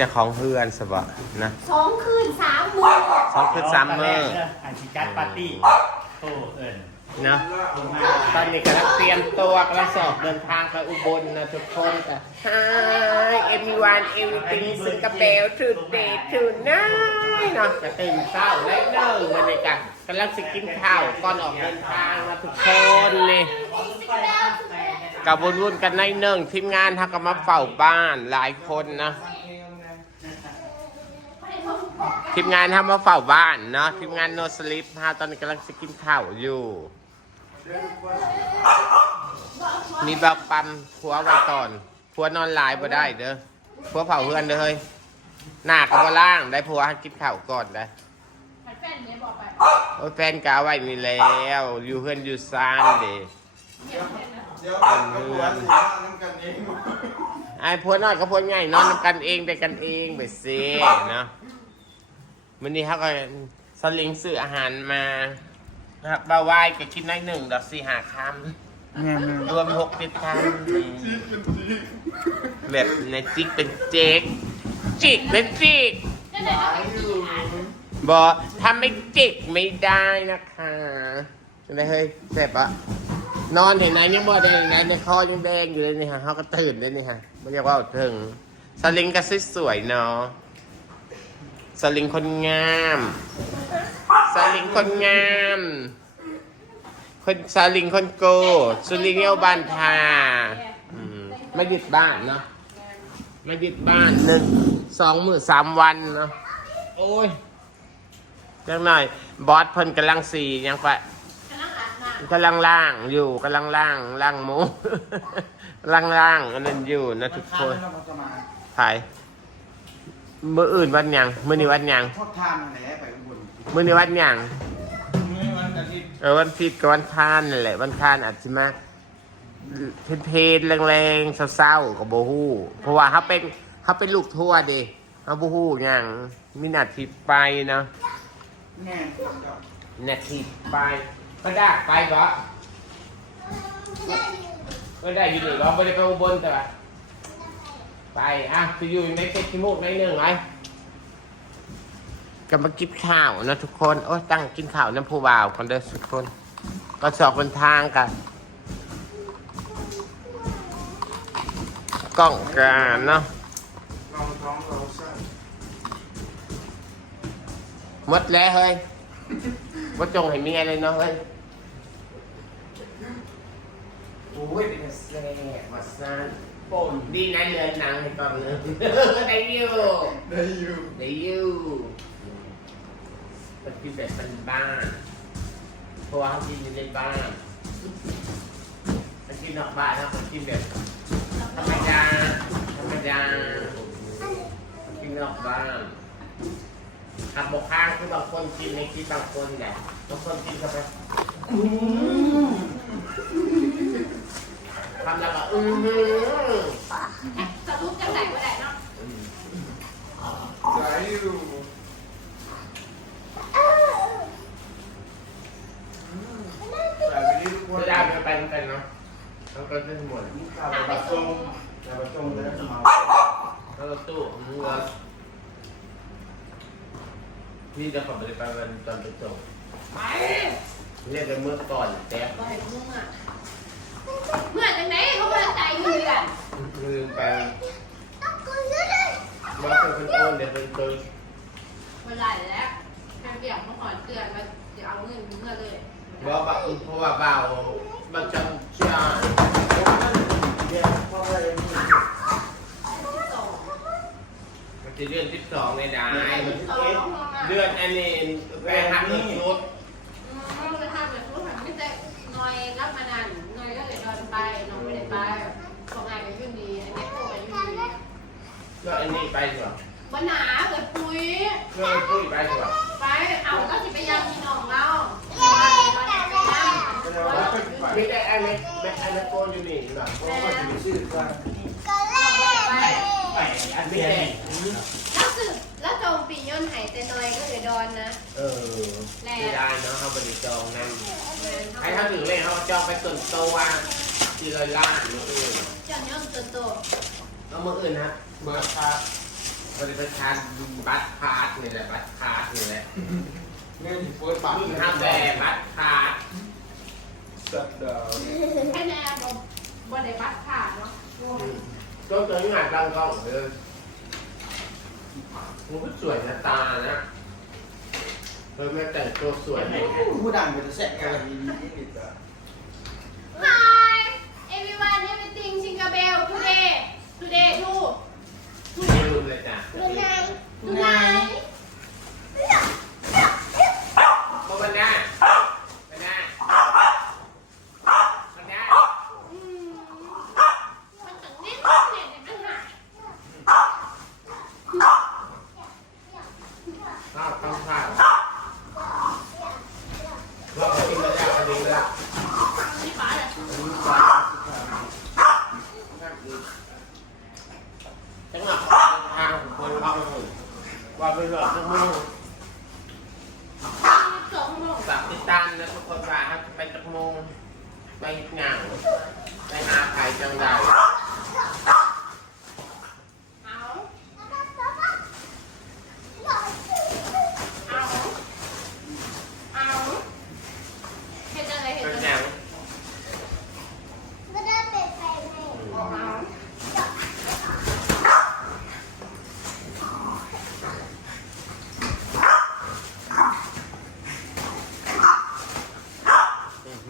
เจ้าของเพื่อนสบะนะสองคืนสามมื้อสองคือซัมเมอร์อันที่จัดปาร์ตี้โอ้เอิญเนาะลงมาตอนนี้กำลังเตรียมตัวกำลังสอบเดินทางไปอุบลนะทุกคนค่ะ Hi everyone everything ซึ่งกระเบล today tonight เนาะจะตื่นเช้าแล้วเนิ่งมันเลยกันกำลังสิกินข้าวก่อนออกเดินทางนะทุกคนนี่กับวุ่นๆกันในเนิ่งทีมงานทักก็มาเฝ้าบ้านหลายคนนะ ทีมงานทำมาเฝ้าบ้านเนาะทีมงานโนสลิปฮะตอนนี้กำลังจะกินข้าวอยู่ มีแบบปั๊มผัวไว้ก่อนผัวนอนหลายบ่ได้เด้อผัวเผาเพื่อนเด้อเฮ้ยหน้าก็บ่ล่างได้ผัวให้กินข้าวก่อนได้แฟนเนี่ยบอกไปโอ้ยแฟนกาไว้นี่แล้วอยู่เพื่อนอยู่ซานเด้เดี๋ยวกับหัวสีน้ำกันเองไอ้ผัวน้อยกับผัวใหญ่นอนนำกันเองได้กันเองไปสิเนาะ วันนี้เขาก็สลิงซื้ออาหารมานะครับบาวายก็กินได้หนึ่งดอกสี่หาคำรวมหกติดตามแบบในจิกเป็นเจ๊กจิกเป็นจิกจะไหนเราไปกินอะบอกถ้าไม่จิกไม่ได้นะคะอะไรเฮ้ยเจ็บอะนอนเห็นไหนยังบ่ได้ไหนในคอยังแดงอยู่เลยนี่ฮะเขาก็ตื่นเลยนี่ฮะไม่เรียกว่าถึงสลิงก็สวยๆเนาะ สลิงคนงามสลิงคนงามคนซาลิงคนโกสุลิงเอวบานทาอืมไม่หยุดบ้านเนาะไม่หยุดบ้านหนึ่งสองมือสามวันเนาะโอ้ยจังหน่อย บอสเพิ่นกำลังสียังไปกำลังอาบน้กำลังล่างอยู่กำลังล่างล่างหมูกำลังล่างอันนั้นอยู่นะทุกคนเราจะมาถ่าย มืออื่นวันหยังมือนี้วันหยังทอดทานนั่นแหละไปอุบลมือนี้วันหยังมื้อวันอาทิตย์เออวันผิดกับวันพานนั่นแหละ วันพานอาจจะมาเพลนๆแรงๆเศร้าๆกับโบฮู้เพราะว่าเขาเป็นเขาเป็นลูกทั่วเดิเขาโบฮู้อย่างมีนาทีไปเนาะแน่นาทีไปก็ได้ไปก็ก็ได้อยู่หนึ่งเราไม่ได้ไปอุบลแต่ว่า ไป อะไปอยู่ในเซตที่มุกในหนึ่งไงก็มากินข้าวนะทุกคน โอ้ยตั้งกินข้าวน้ำผู้บ่าวกันเด้อทุกคน ก็สอบบนทางกันกล้องกันเนาะลองท้องเราสั้นหมดแล้วเฮ้ยว่าจงให้เมียเลยเนาะเฮ้ยโอ้ยเป็นแซ่บมาซ่าน ปนดีนะเรือนหนังให้ตอนนึงได้อยู่ได้อยู่ได้อยู่มันกินแบบเป็นบ้านเพราะว่าเขากินอยู่ในบ้านมันกินนอกบ้านนะมันกินแบบธรรมดาธรรมดากินนอกบ้านหักบกข้างคือบางคนกินในกินบางคนแหละบางคนกินเข้าไปทำแล้วก็อือหือำสรุปจังไหนก็ได้เนาะ ได้อยู่แต่ไม่ได้ทุกคน จะได้ไม่ไปกันเนาะต้องก็ขึ้นหมดข้าวปลาส้มแต่ปลาส้มจะได้จะเมาแล้วก็ตู้มือพี่จะขับไปไปวันตอนไปส่งไปเรียกกันเมื่อก่อนแต่บ่เห็นมึงอะเมื่อจังไหนเขาว่าใจอยู่กันลืมไปว่าเป็นคนโอนเดี๋ยวเป็นตัว อนที่สองในดาส่งลงมาเดือนอันนี้ไปหักเงินรถอืมจะทำแบบรู้หันไม่ได้หน่อยรับมานานหน่อยก็เลยโดนไปน้องไม่ได้ไปของงานก็ยุ่งดีไอ้เด็กโตก็ยุ่งดีก็อันนี้ไปเถอะปัญหาเกิดปุ้ยเพื่อนปุ้ยไปเถอะไปเอาก็สิไปยำพี่น้องเราไปมีแต่อันนี้แบบอันนี้โกนอยู่นี่หรอเพราะว่าจะมีชื่อว่าไปอันมีเดียแต่นี่ ปีย่นหายแต่น้อยก็เลยดอนนะเออไม่ได้เนาะเขาบริจองนั่นไอ้ถ้าถึงเลยเขาจองไปส่วนตัวทีละล้านมืออื่นเจ้าย่นตัวโตเอามืออื่นฮะเบิร์ดครับเบริษัทบัตรคาร์ดนี่แหละบัตรคาร์ดนี่แหละเงินเปิดปากรุ่นห้ามแต่บัตรคาร์ดสัตว์ดาวแค่แน่บ่บ่ได้บัตรขาดเนาะก็เจอหน้าตั้งกล้องเลย มันก็สวยนะตานะเธอแม่แต่งตัวสวยไหมผู้ดังเป็นแสกกันดีดีดีจ้ะ Hi everyone everything Tinkerbell today today to ไม่รู้เลยจ้ะ tonight tonight โมกันได้กันได้กันได้ อืมมันจะนิดเดียวเนี่ยมันหาย ข้าวต้องข้าวเราไปกินมาจากคดีแล้ว นี่ป๋าเลย จังหวะทางคนเขาว่า ไปหลอกทั้งมือสองโมงฝากติดตามนะทุกคนว่าครับไปจักโมงไปเหงาไปหาใครจังใด เอาเอาเอาเห็นอะไรเห็น เป็น อะไร หยัง เอา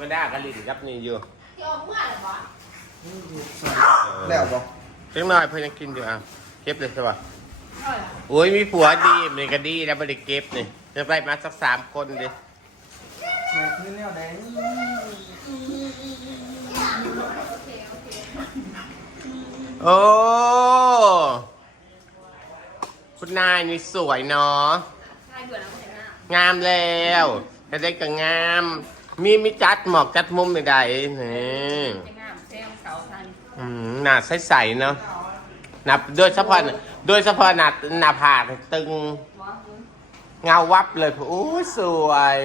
มาได้กันลินกับนี่อยู่เกี่ยวเมื่อไหร่วะแล้วบ่เล็กน้อยเพื่อนยังกินอยู่อะเก็บเลยใช่ป่ะเอ้ยโอ้ยมีผัวดีมันก็ดีแล้วไม่ได้เก็บนี่จะไปมาสักสามคนดิในพื้นแนวแดงโอเคโอเคโอ้คุณนายนี่สวยเนาะนายเบื่อแล้วเห็นหน้างามแล้วแต่ได้ก็งาม มีมีจัดหมอกจัดมุมใดๆนี่จะงามเซลเสาทันอืมหน้าใสๆเนาะหนับโดยเฉพาะโดยเฉพาะหน้าหน้าผากตึงวะเงาวับเลยโอ้ยสวย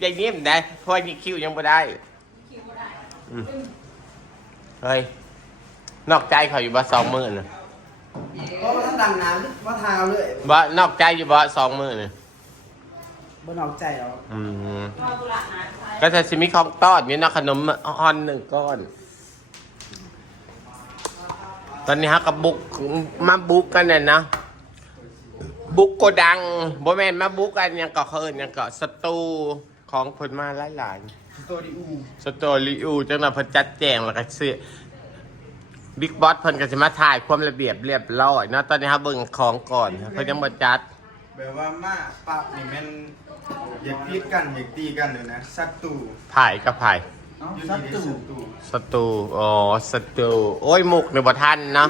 อย่างนี้มันได้เพราะว่านี่คิวยังไม่ได้ คิวก็ได้อืมเฮ้ย นอกใจเขาอยู่บ่สองหมื่นน่ะเพราะว่าท่านดังน้ำว่าทางเอาเลยบ่นอกใจอยู่บ่สองหมื่นน่ะ บ่นอกใจแล้วอืมรอกุหลาบนะใช่ก็จะสิมีของต้อนมีนะขนมฮอนหนึ่งก้อน ตอนนี้ฮะกับบุกมาบุกกันเนี่ยนะ บุกโกดังบ่แม่นมาบุกกันหยังก็เขาเอิ้นหยังก็สตูของผลมาหลายๆตัวดีอูสตอรี่อูจังหวะเพิ่นจัดแจงแล้วก็เสื้อบิ๊กบอสเพิ่นก็สิมาถ่ายความระเบียบเรียบร้อยเนาะตอนนี้ครับเบิ่งของก่อนครับเพิ่นยังบ่จัดแบบว่ามาปับนี่แม่น อยากพีดกันอยากตีกันเลยนะศัตรูถ่ายกับถ่ายอยู่ที่ศัตรูสตูอ๋อสตูโอ้ยมุกในบ่ทันเนาะ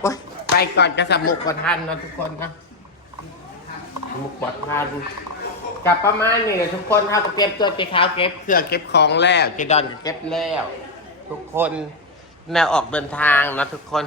โอ้ยไปก่อนก็สมุกบ่ทันเนาะทุกคนนะมุกบ่ทันกลับประมาณนี้เลยทุกคนครับก็เก็บตัวเก็บข้าวเก็บเครื่องเก็บของแล้วเจดอนก็เก็บแล้ว ทุกคนแนวออกเดินทางนะทุกคน